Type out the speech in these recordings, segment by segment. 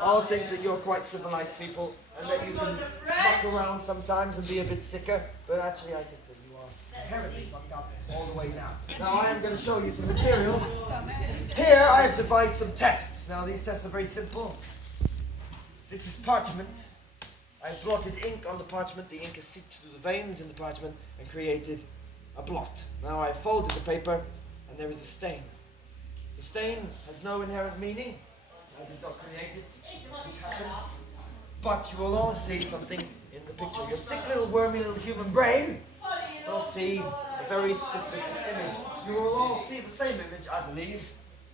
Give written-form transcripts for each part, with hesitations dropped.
all think that you're quite civilized people and that you can muck around sometimes and be a bit sicker, but actually I think that you are inherently fucked up all the way down. Now I am going to show you some materials. Here I have devised some tests. Now these tests are very simple. This is parchment. I blotted ink on the parchment. The ink has seeped through the veins in the parchment and created a blot. Now I folded the paper and there is a stain. The stain has no inherent meaning. I did not create it. This happened. But you will all see something in the picture. Your sick little wormy little human brain will see a very specific image. You will all see the same image, I believe,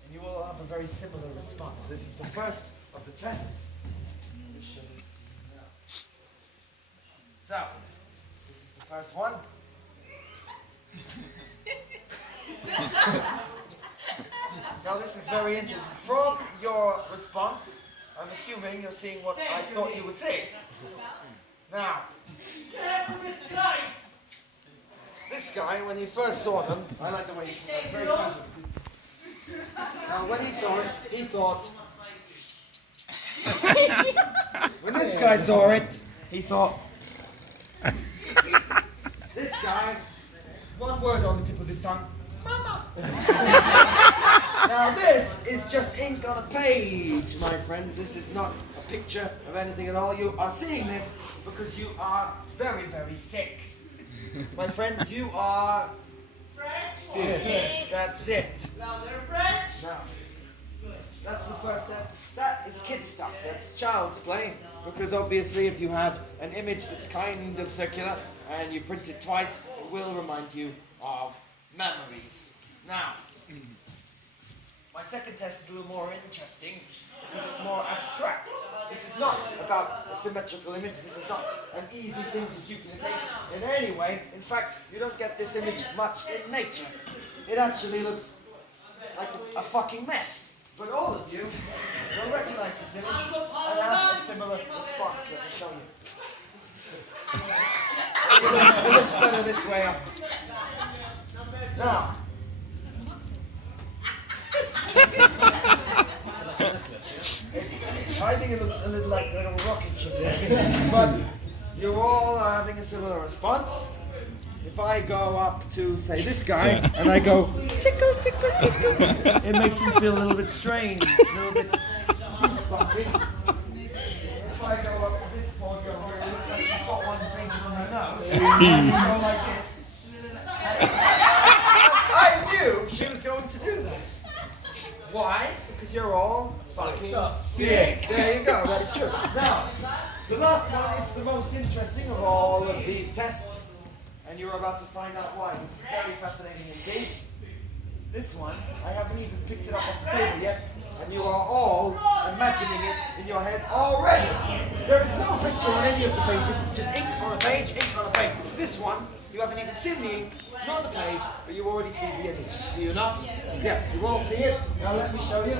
and you will all have a very similar response. This is the first of the tests. So, this is the first one. Now this is very interesting. From your response, I'm assuming you're seeing what I thought you would see. Now, this guy, when you first saw him, I like the way he said very casual. Now when he saw it, he thought, when this guy saw it, he thought, this guy, one word on the tip of his tongue, Mama. Now this is just ink on a page, my friends. This is not a picture of anything at all. You are seeing this because you are very, very sick. My friends, you are French. sick. That's it. Now they're French. Now, that's the first test. That is kid stuff. That's child's play. Because obviously if you have an image that's kind of circular and you print it twice, it will remind you of memories. Now, my second test is a little more interesting because it's more abstract. This is not about a symmetrical image. This is not an easy thing to duplicate in any way. In fact, you don't get this image much in nature. It actually looks like a fucking mess. But all of you will recognize this image and have a similar response. Let me show you. It looks better this way up. Now, I think it looks a little like a little rocket ship. But you all are having a similar response. If I go up to, say, this guy, and I go, tickle, tickle, tickle, it makes him feel a little bit strange, a little bit bumpy. If I go up to this boy over here, it looks like she's got one painted on her nose. And I go like this. I knew she was going to do that. Why? Because you're all fucking sick. There you go, that's true. Now, the last one is the most interesting of all of these tests. And you're about to find out why. This is very fascinating indeed. This one, I haven't even picked it up off the table yet, and you are all imagining it in your head already. There is no picture on any of the pages, it's just ink on a page, ink on a page. This one, you haven't even seen the ink, not the page, but you already see the image. Do you not? Yes, you all see it. Now let me show you.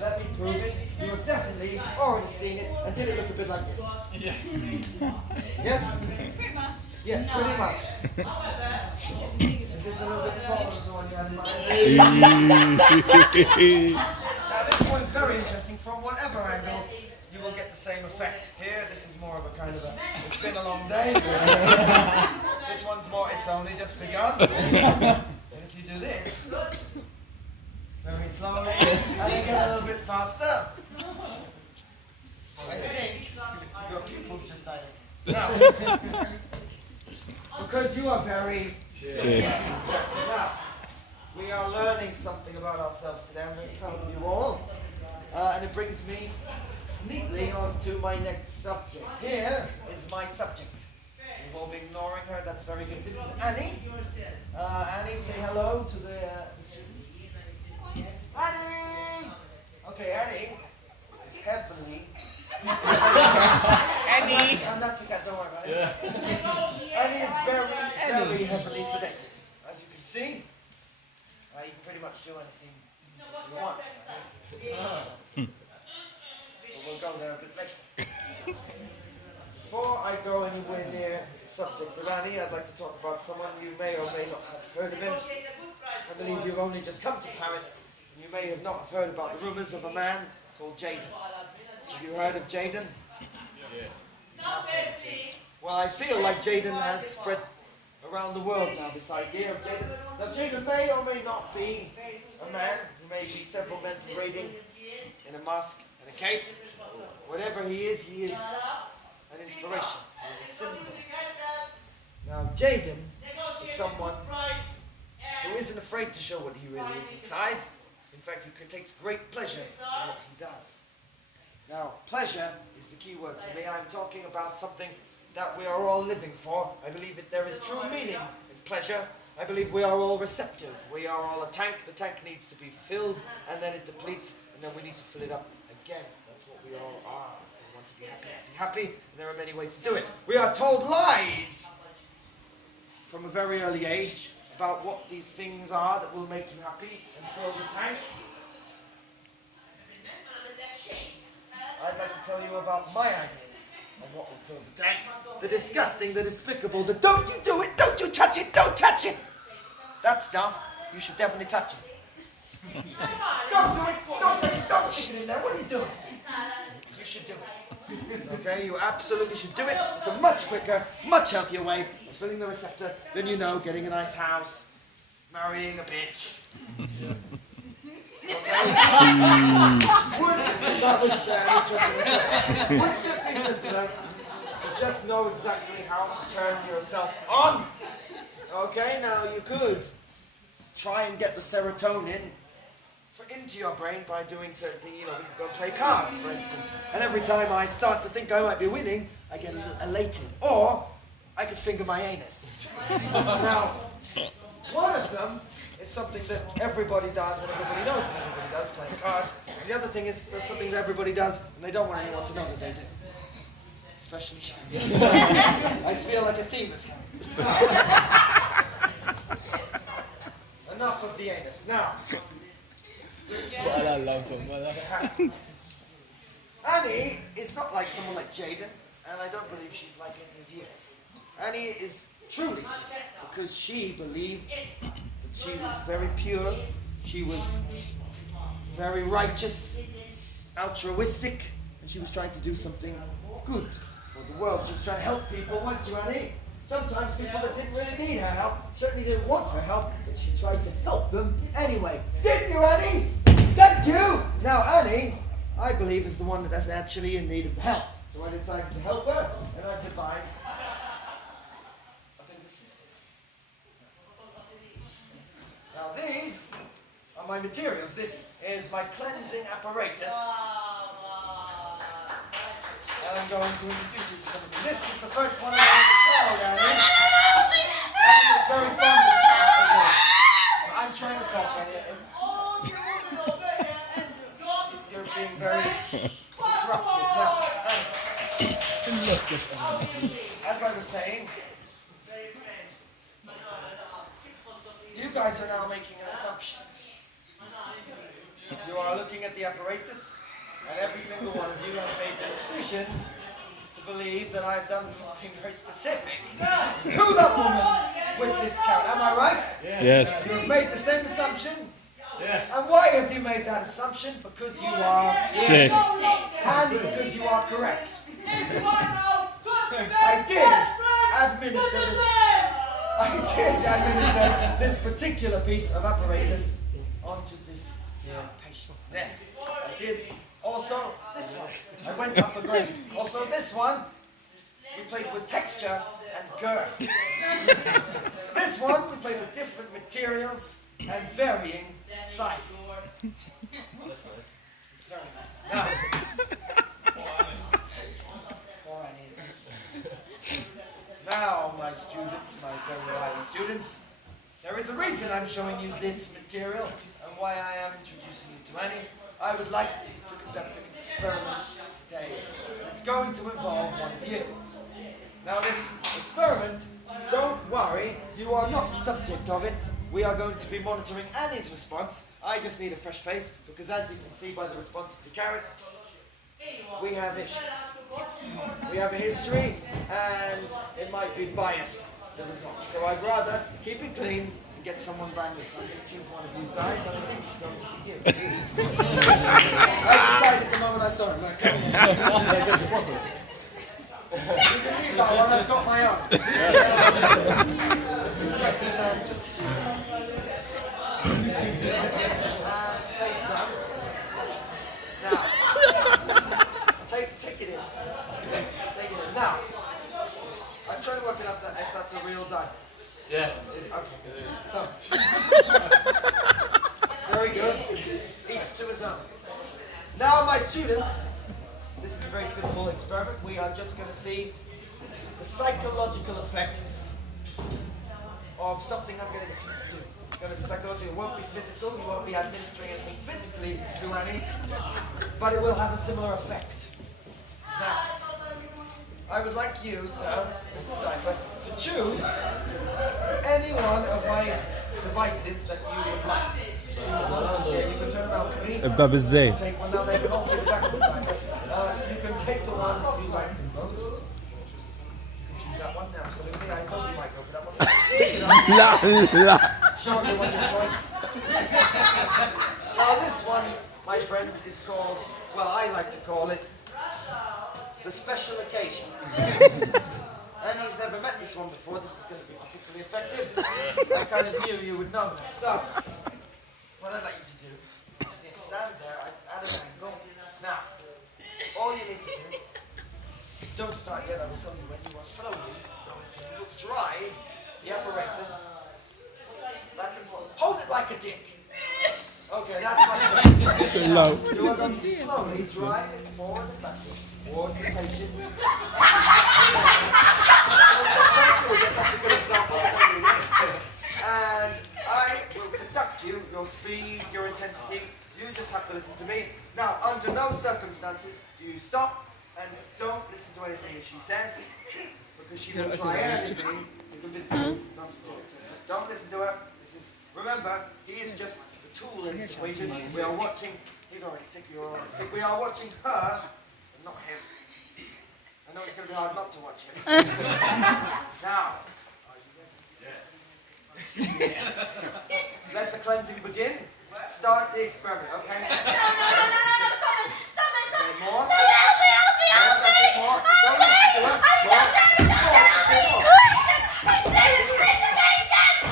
Let me prove it. You have definitely already seen it, and did it look a bit like this? Yeah. Yes? Pretty much. Yes, No. pretty much. Is this a little bit smaller than the one you had in mind? Now this one's very interesting. From whatever angle, you will get the same effect. Here, this is more of a kind of a, it's been a long day. This one's more, it's only just begun. And if you do this, very slowly, and then get a little bit faster, I think your pupils just dilated. Now, because you are very sick. Now, we are learning something about ourselves today. I'm very proud of you all. And it brings me neatly on to my next subject. Here is my subject. You've all been ignoring her. That's very good. This is Annie. Annie, say hello to the students. Annie! Okay, Annie is heavenly. Annie! And that's okay, don't worry about it. Annie is very, very heavily sedated. As you can see, you can pretty much do anything you want. But we'll go there a bit later. Before I go anywhere near the subject of Annie, I'd like to talk about someone you may or may not have heard of him. I believe you've only just come to Paris, and you may have not heard about the rumours of a man called Jaden. Have you heard of Jaden? Well, I feel like Jaden has spread around the world now, this idea of Jaden. Now, Jaden may or may not be a man. He may be several men parading in a mask and a cape. Whatever he is an inspiration. He's a symbol. Now, Jaden is someone who isn't afraid to show what he really is inside. In fact, he takes great pleasure in what he does. Now, pleasure is the key word for me. I'm talking about something that we are all living for. I believe that there is true meaning in pleasure. I believe we are all receptors. We are all a tank. The tank needs to be filled, and then it depletes, and then we need to fill it up again. That's what we all are. We want to be happy, happy, happy, and there are many ways to do it. We are told lies from a very early age about what these things are that will make you happy and fill the tank. I'd like to tell you about my ideas of what will fill the tank. The disgusting, the despicable, the don't you do it, don't you touch it, don't touch it. That stuff, you should definitely touch it. Don't do it, don't touch it, don't stick it in there. What are you doing? You should do it. Okay, you absolutely should do it. It's a much quicker, much healthier way of filling the receptor than getting a nice house, marrying a bitch. Wouldn't it be simpler to just know exactly how to turn yourself on? Okay, now you could try and get the serotonin into your brain by doing certain things. You know, we could go play cards, for instance. And every time I start to think I might be winning, I get a little elated. Or I could finger my anus. Now, one of them is something that everybody does and everybody knows that everybody does, playing cards. And the other thing is there's something that everybody does and they don't want anyone to know that they do. Especially you. I feel like a theme is coming. Enough of the anus. Now, Annie is not like someone like Jaden, and I don't believe she's like any of you. Annie is truly sick because she believed that she was very pure, she was very righteous, altruistic, and she was trying to do something good for the world. She was trying to help people, weren't you, Annie? Sometimes people that didn't really need her help certainly didn't want her help, but she tried to help them anyway. Didn't you, Annie? Didn't you? Now, Annie, I believe, is the one that's actually in need of help. So I decided to help her, and I've devised a bit of a system. Now, these are my materials. This is my cleansing apparatus. And I'm going to introduce you to some of them. This is the first one I want to show, Annie. Annie is very fond of it. I'm trying to talk, Annie. You're being very disruptive. Now, as I was saying, you guys are now making an assumption. You are looking at the apparatus, and every single one of you has made the decision to believe that I've done something very specific to that woman with this count. Am I right? Yes. You've made the same assumption. And why have you made that assumption? Because you are Sick. and because you are correct. I did administer this particular piece of apparatus onto this patient. Yes, I did. Also, this one. I went up a grade. Also, this one, we played with texture and girth. This one, we played with different materials and varying sizes. It's very nice. Now, my students, my very wise students, there is a reason I'm showing you this material and why I am introducing you to Annie. I would like to conduct an experiment today. It's going to involve one of you. Now, this experiment, don't worry, you are not the subject of it. We are going to be monitoring Annie's response. I just need a fresh face because, as you can see by the response of the carrot, we have issues. We have a history, and it might be biased, the result. So I'd rather keep it clean and get someone brand new. So I'm going to choose one of you guys, and I think it's going to be you. I decided sorry, no, come on. You can leave that one, I've got my own. Like to stand just face down. Now, take it in. Take it in. Now, I'm trying to work it out if that's a real die. Yeah. Okay. So, very good. Each to his own. Now, my students, this is a very simple experiment. We are just going to see the psychological effects of something I'm going to do. It's going to be psychological. It won't be physical. You won't be administering anything physically to any, but it will have a similar effect. Now, I would like you, sir, Mr. Diaper, to choose any one of my devices that you would like. Choose one. Yeah, you can turn around to me. ابدأ بالزيت. Take one. Now they can all see the back of the diaper. You can take the one you like the most. You can choose that one. Absolutely. I thought you might go for that one. لا لا. Show everyone your choice. Now this one, my friends, is called, well, I like to call it the special occasion. And he's never met this one before. This is going to be particularly effective. I kind of knew you would know that. So, what I'd like you to do is stand there at an angle. Now, all you need to do, don't start yet, I will tell you when you are slowly going to drive the apparatus back and forth. Hold it like a dick. Okay, that's much better. Too low. You are going to slowly drive it forward and backwards. Towards the patient. That's a good example. And I will conduct you, your speed, your intensity. You just have to listen to me. Now, under no circumstances do you stop and don't listen to anything that she says, because she will try anything to convince you not to do it. So just don't listen to her. This is, remember, he is just the tool in this equation. We are watching, he's already sick, you're already sick. We are watching her, and not him. I know it's going to be hard not to watch him. Now, are you ready? Let the cleansing begin. Start the experiment, okay? No, stop it! Stop it! Okay, more. Stop it! Help me! Help me! Help me! More. Don't listen to her. More. More.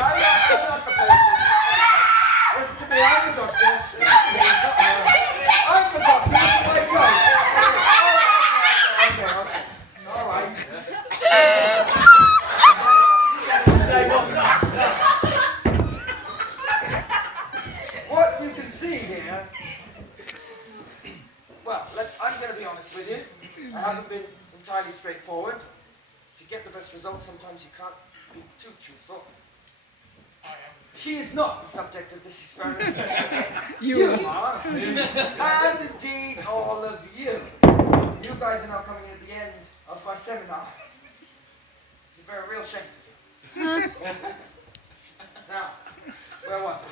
I'm not the patient. Listen to me, I'm the doctor. I'm the doctor. My God. Okay. All right. What you can see here, well, I'm going to be honest with you. I haven't been entirely straightforward. To get the best results, sometimes you can't be too truthful. She is not the subject of this experiment. You are. And indeed, all of you. You guys are now coming at the end of my seminar. It's a very real shame for you. Now, where was I?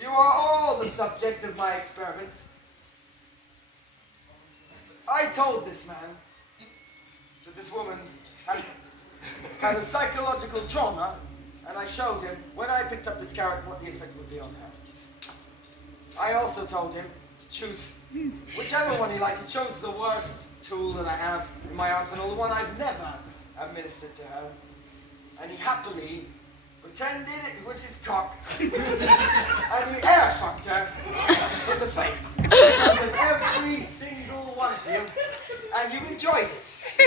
You are all the subject of my experiment. I told this man that this woman had a psychological trauma, and I showed him, when I picked up this carrot, what the effect would be on her. I also told him to choose whichever one he liked. He chose the worst tool that I have in my arsenal, the one I've never administered to her. And he happily pretended it was his cock, and he air fucked her in the face. Every single one of you, and you enjoyed it.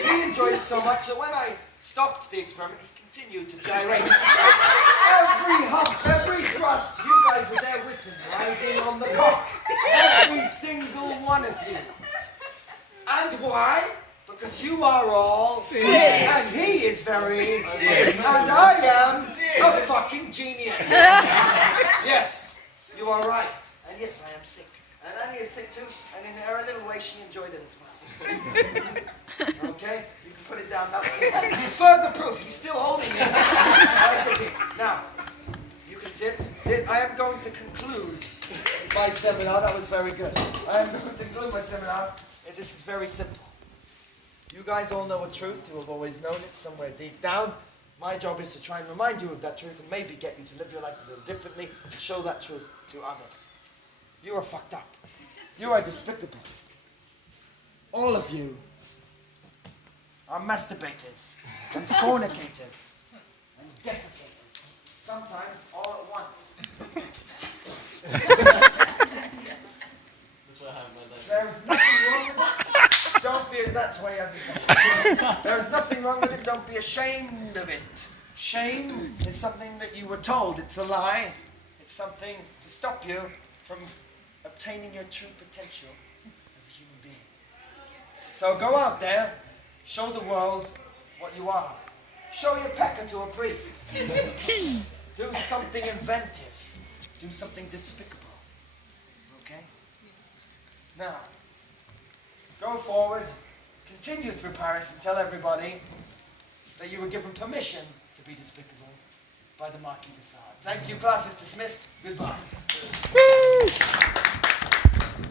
He enjoyed it so much that when I stopped the experiment, he continued to gyrate. Every hump, every thrust, you guys were there with him, riding on the cock. Every single one of you. And why? Because you are all sick. And he is very sick. And I am a fucking genius. Yes, you are right. And yes, I am sick. And Annie is sick too. And in her little way, she enjoyed it as well. Okay? You can put it down now. Further proof, he's still holding it. Now, you can sit. I am going to conclude my seminar. That was very good. I am going to conclude my seminar. And this is very simple. You guys all know a truth. You have always known it somewhere deep down. My job is to try and remind you of that truth and maybe get you to live your life a little differently and show that truth to others. You are fucked up. You are despicable. All of you are masturbators and fornicators and defecators. Sometimes all at once. There's nothing wrong with it. Don't be. That's why he hasn't done it. There's nothing wrong with it. Don't be ashamed of it. Shame is something that you were told. It's a lie. It's something to stop you from obtaining your true potential as a human being. So go out there, show the world what you are. Show your pecker to a priest. Do something inventive. Do something despicable. Okay? Now, go forward, continue through Paris and tell everybody that you were given permission to be despicable by the Marquis de Sade. Thank you, class is dismissed. Goodbye.